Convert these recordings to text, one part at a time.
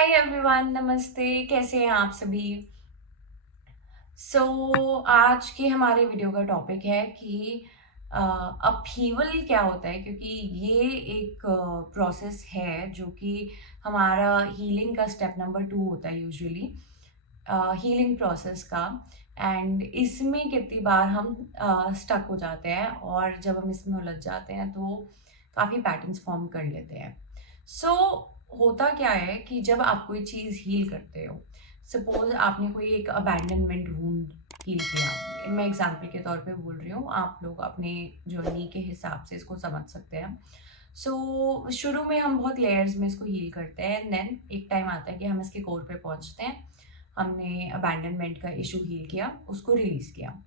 Hi everyone, नमस्ते। कैसे हैं आप सभी? आज के हमारे वीडियो का टॉपिक है कि अपहीवल क्या होता है, क्योंकि ये एक प्रोसेस है जो कि हमारा हीलिंग का स्टेप नंबर 2 होता है यूजुअली, हीलिंग प्रोसेस का। एंड इसमें कितनी बार हम स्टक हो जाते हैं, और जब हम इसमें उलझ जाते हैं तो काफ़ी पैटर्न्स फॉर्म कर लेते हैं। सो होता क्या है कि जब आप कोई चीज़ हील करते हो, सपोज आपने कोई एक अबैंडनमेंट वुंड हील किया, मैं एग्जांपल के तौर पे बोल रही हूँ, आप लोग अपने जर्नी के हिसाब से इसको समझ सकते हैं। शुरू में हम बहुत लेयर्स में इसको हील करते हैं, एंड देन एक टाइम आता है कि हम इसके कोर पे पहुंचते हैं। हमने अबैंडनमेंट का इशू हील किया, उसको रिलीज किया।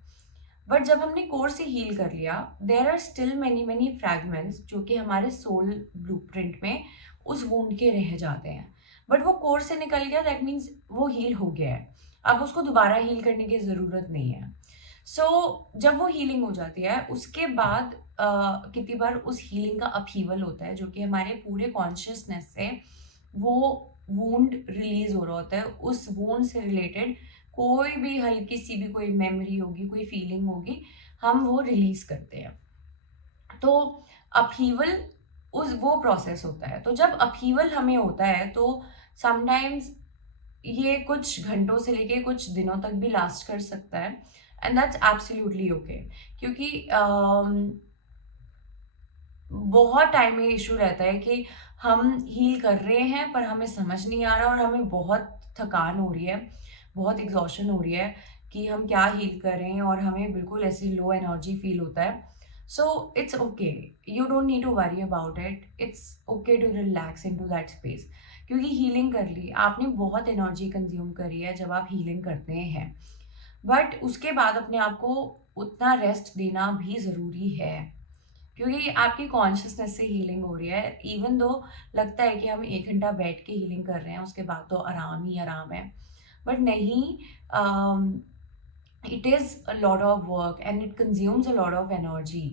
बट जब हमने कोर से हील कर लिया, there are still many many fragments जो कि हमारे सोल ब्लूप्रिंट में उस वुंड के रह जाते हैं। बट वो कोर से निकल गया, दैट मीन्स वो हील हो गया है। अब उसको दोबारा हील करने की ज़रूरत नहीं है। जब वो हीलिंग हो जाती है, उसके बाद कितनी बार उस हीलिंग का अपहीवल होता है, जो कि हमारे पूरे कॉन्शियसनेस से वो वुंड रिलीज हो रहा होता है। उस वुंड से रिलेटेड कोई भी हल्की सी भी कोई मेमोरी होगी, कोई फीलिंग होगी, हम वो रिलीज करते हैं। तो अपहीवल उस वो प्रोसेस होता है। तो जब अपहीवल हमें होता है तो समटाइम्स ये कुछ घंटों से लेके कुछ दिनों तक भी लास्ट कर सकता है, एंड दैट्स एब्सोल्युटली ओके। क्योंकि बहुत टाइम में इशू रहता है कि हम हील कर रहे हैं पर हमें समझ नहीं आ रहा, और हमें बहुत थकान हो रही है, बहुत एग्जॉशन हो रही है कि हम क्या हील कर रहे हैं, और हमें बिल्कुल ऐसे लो एनर्जी फील होता है। So it's okay, you don't need to worry about it, it's okay to relax in to that space. क्योंकि हीलिंग कर ली आपने, बहुत एनर्जी कंज्यूम करी है जब आप हीलिंग करते हैं, बट उसके बाद अपने आप को उतना रेस्ट देना भी ज़रूरी है। क्योंकि आपकी कॉन्शियसनेस से हीलिंग हो रही है, इवन दो लगता है कि हम 1 घंटा बैठ के हीलिंग कर रहे हैं, उसके बाद तो आराम ही आराम है, बट नहीं। It is a lot of work and it consumes a lot of energy,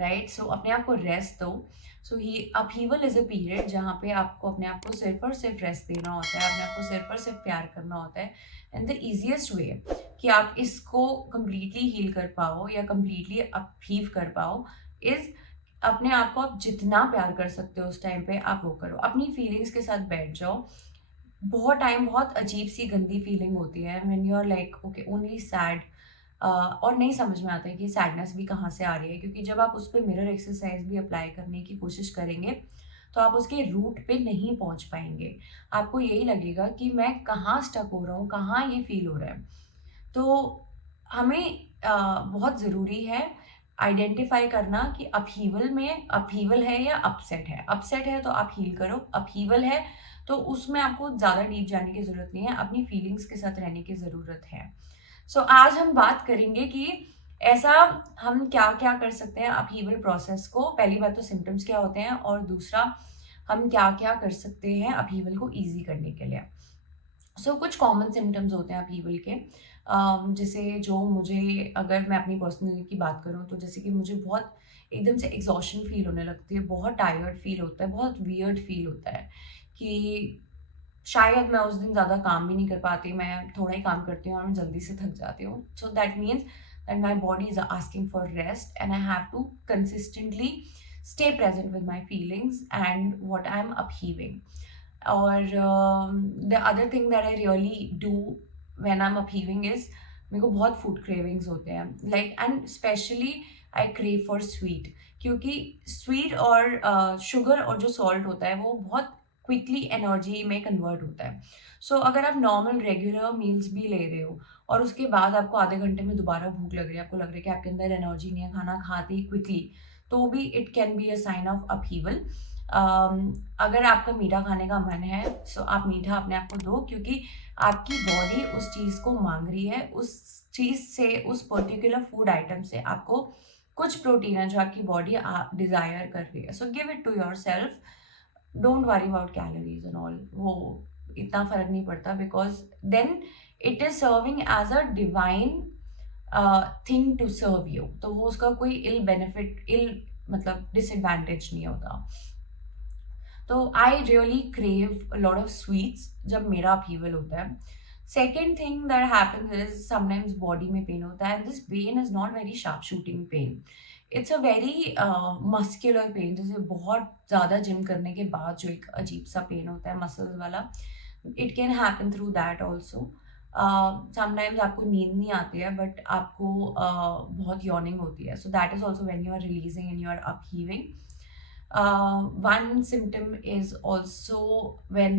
right? So अपने आप को रेस्ट दो। सो ही अपहीवल इज अ पीरियड जहाँ पे आपको अपने आप को सिर्फ और सिर्फ रेस्ट देना होता है, अपने आप को सिर्फ और सिर्फ प्यार करना होता है। एंड द ईजिएस्ट वे कि आप इसको कम्प्लीटली हील कर पाओ या कम्प्लीटली अपहीव कर पाओ इज अपने आप को आप जितना प्यार कर सकते हो उस टाइम पे आप वो करो, अपनी फीलिंग्स के साथ बैठ जाओ। बहुत टाइम बहुत अजीब सी गंदी फीलिंग होती है when you are like okay only sad, और नहीं समझ में आता है कि सैडनेस भी कहाँ से आ रही है। क्योंकि जब आप उस पर मिरर एक्सरसाइज भी अप्लाई करने की कोशिश करेंगे तो आप उसके रूट पे नहीं पहुंच पाएंगे। आपको यही लगेगा कि मैं कहाँ स्टक हो रहा हूँ, कहाँ ये फील हो रहा है। तो हमें बहुत ज़रूरी है आइडेंटिफाई करना कि अपहीवल में अपहीवल है या अपसेट है। अपसेट है तो आप हील करो, अपहीवल है तो उसमें आपको ज़्यादा डीप जाने की ज़रूरत नहीं है, अपनी फीलिंग्स के साथ रहने की ज़रूरत है। आज हम बात करेंगे कि ऐसा हम क्या क्या कर सकते हैं अपहीवल प्रोसेस को। पहली बात तो सिम्टम्स क्या होते हैं, और दूसरा हम क्या क्या कर सकते हैं अपहीवल को ईजी करने के लिए। कुछ कॉमन सिम्टम्स होते हैं अपहीवल के, जैसे जो मुझे, अगर मैं अपनी पर्सनल की बात करूँ तो जैसे कि मुझे बहुत एकदम से एग्जॉशन फील होने लगती है, बहुत टायर्ड फील होता है, बहुत वियर्ड फील होता है कि शायद मैं उस दिन ज़्यादा काम भी नहीं कर पाती, मैं थोड़ा ही काम करती हूँ और मैं जल्दी से थक जाती हूँ। So that means that my body is asking for rest and I have to consistently stay present with my feelings and what I am upheaving. और the other thing that I really do when I am upheaving is, मेरे को बहुत food cravings होते हैं, like and especially I crave for sweet. क्योंकि sweet और sugar और जो सॉल्ट होता है वो बहुत क्विकली एनर्जी में कन्वर्ट होता है। अगर आप नॉर्मल रेगुलर मील्स भी ले रहे हो और उसके बाद आपको आधे घंटे में दोबारा भूख लग रही है, आपको लग रहा है कि आपके अंदर एनर्जी नहीं है खाना खाते ही क्विकली, तो भी it can be a sign of upheaval. अगर आपका मीठा खाने का मन है, आप मीठा अपने आप को दो, क्योंकि आपकी बॉडी उस चीज़ को मांग रही है, उस चीज़ से, उस पर्टिकुलर फूड आइटम से आपको कुछ प्रोटीन है जो आपकी बॉडी डिजायर कर रही है। Give it to yourself, don't worry about calories and all, वो इतना फर्क नहीं पड़ता, because then it is serving as a divine thing to serve you. तो वो उसका कोई इल बेनिफिट, इल मतलब डिसएडवांटेज नहीं होता। तो I really crave lot of sweets जब मेरा अपहीवल होता है. Second thing that happens is sometimes body में पेन होता है, and this pain is not very sharp shooting pain. It's a very muscular pain, जैसे बहुत ज़्यादा जिम करने के बाद जो एक अजीब सा पेन होता है मसल्स वाला. It can happen through that also. Sometimes आपको नींद नहीं आती है, बट आपको बहुत यॉर्निंग होती है. So that is also when you are releasing and you are upheaving. One symptom is also when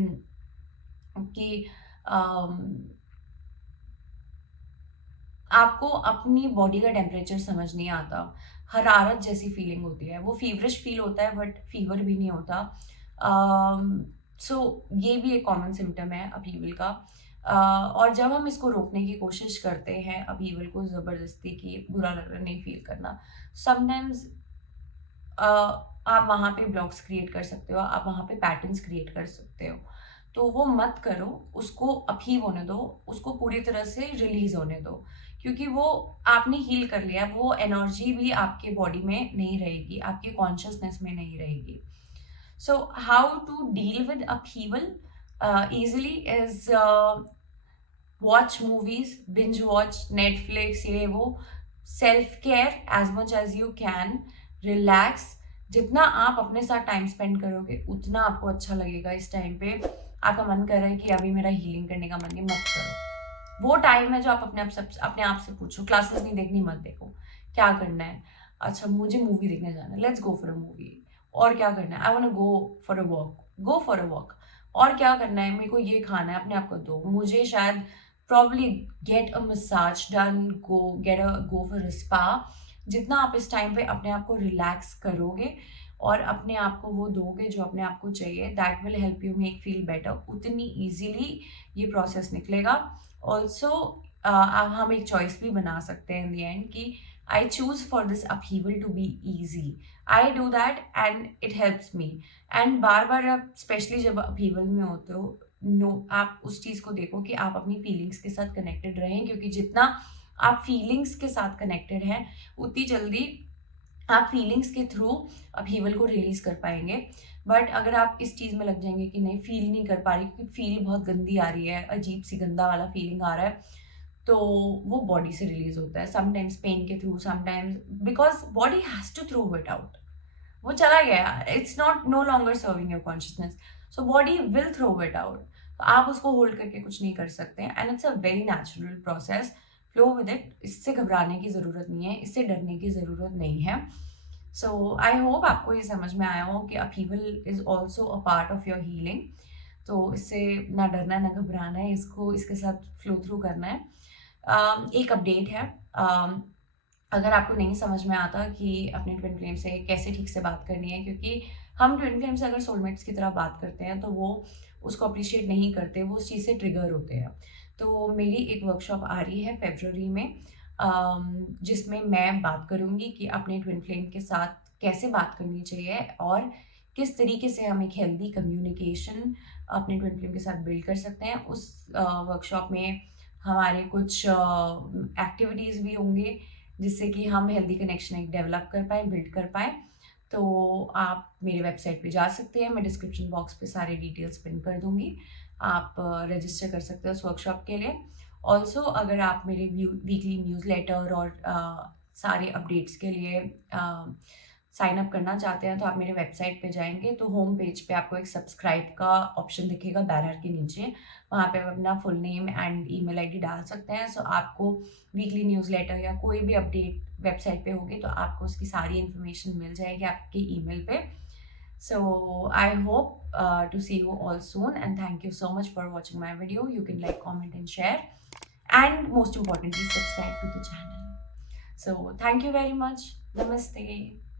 कि आपको अपनी बॉडी का टेम्परेचर समझ नहीं आता, हरारत जैसी फीलिंग होती है. वो फीवरिश फील होता है बट फीवर भी नहीं होता. सो ये भी एक कॉमन सिम्टम है अपीवल का. और जब हम इसको रोकने की कोशिश करते हैं अपीवल को ज़बरदस्ती की बुरा लग रहा नहीं फील करना, समटाइम्स आप वहाँ पे ब्लॉक्स क्रिएट कर सकते हो, आप वहाँ पे पैटर्न्स क्रिएट कर सकते हो. तो वो मत करो, उसको अपहीव होने दो, उसको पूरी तरह से रिलीज होने दो, क्योंकि वो आपने हील कर लिया. वो एनर्जी भी आपके बॉडी में नहीं रहेगी, आपके कॉन्शियसनेस में नहीं रहेगी. So how to deal with upheaval easily is watch movies, binge watch Netflix, ये वो. Self care as much as you can. Relax. जितना आप अपने साथ टाइम स्पेंड करोगे उतना आपको अच्छा लगेगा. इस टाइम पे आपका मन कर रहा है कि अभी मेरा हीलिंग करने का मन नहीं, मत करो. वो टाइम है जो आप अपने आप से पूछो, क्लासेस नहीं देखनी, मत देखो. क्या करना है? अच्छा मुझे मूवी देखने जाना है, let's go for a movie. और क्या करना है? I want to go for a walk, go for a walk. और क्या करना है? मेरे को ये खाना है, अपने आप को दो. मुझे शायद probably get a massage done, go for a spa. जितना आप इस टाइम पे अपने आप को रिलैक्स करोगे और अपने आप को वो दोगे जो अपने आप को चाहिए, that will help you make feel better. उतनी ईजीली ये प्रोसेस निकलेगा. ऑल्सो हम एक चॉइस भी बना सकते हैं इन दी एंड कि I choose for this upheaval to be easy. I do that and it helps me. And बार बार आप स्पेशली जब अपहीवल में होते हो, आप उस चीज़ को देखो कि आप अपनी फीलिंग्स के साथ कनेक्टेड रहें, क्योंकि जितना आप फीलिंग्स के साथ कनेक्टेड हैं उतनी जल्दी आप फीलिंग्स के थ्रू अपहीवल को रिलीज कर पाएंगे. बट अगर आप इस चीज़ में लग जाएंगे कि नहीं फील नहीं कर पा रही, क्योंकि फील बहुत गंदी आ रही है, अजीब सी गंदा वाला फीलिंग आ रहा है, तो वो बॉडी से रिलीज होता है. समटाइम्स पेन के through, sometimes because body has to throw it out. वो चला गया, it's not no longer serving your consciousness, so body will throw it out. आप उसको होल्ड करके कुछ नहीं कर सकते. And it's a very natural process. Flow with it. इससे घबराने की ज़रूरत नहीं है, इससे डरने की ज़रूरत नहीं है. सो आई होप आपको ये समझ में आया हो कि upheaval is also a part of your healing. तो इससे ना डरना ना घबराना है, इसको इसके साथ फ्लो थ्रू करना है. एक अपडेट है. अगर आपको नहीं समझ में आता कि अपने ट्विन फ्लेम से कैसे ठीक से बात करनी है, क्योंकि हम ट्विन फ्लेम से अगर सोलमेट्स की तरह बात करते हैं तो वो उसको अप्रिशिएट नहीं करते, वो उस चीज़ से ट्रिगर होते हैं. तो मेरी एक वर्कशॉप आ रही है फरवरी में, जिसमें मैं बात करूँगी कि अपने ट्विन फ्लेम के साथ कैसे बात करनी चाहिए और किस तरीके से हम एक हेल्दी कम्युनिकेशन अपने ट्विन फ्लेम के साथ बिल्ड कर सकते हैं. उस वर्कशॉप में हमारे कुछ एक्टिविटीज़ भी होंगे जिससे कि हम हेल्दी कनेक्शन एक डेवलप कर पाएँ, बिल्ड कर पाएँ. तो आप मेरे वेबसाइट पे जा सकते हैं, मैं डिस्क्रिप्शन बॉक्स पे सारे डिटेल्स पिन कर दूँगी. आप रजिस्टर कर सकते हो उस वर्कशॉप के लिए. ऑल्सो अगर आप मेरे वीकली न्यूज़लेटर और सारे अपडेट्स के लिए साइन अप करना चाहते हैं तो आप मेरे वेबसाइट पे जाएंगे तो होम पेज पे आपको एक सब्सक्राइब का ऑप्शन दिखेगा बैनर के नीचे. वहाँ पे आप अपना full name and email ID डाल सकते हैं. सो आपको वीकली न्यूज़लेटर या कोई भी अपडेट वेबसाइट पे होगी तो आपको उसकी सारी इन्फॉर्मेशन मिल जाएगी आपके ईमेल पे. So I hope to see you all soon, and thank you so much for watching my video. You can like, comment and share, and most importantly subscribe to the channel. So thank you very much. Namaste.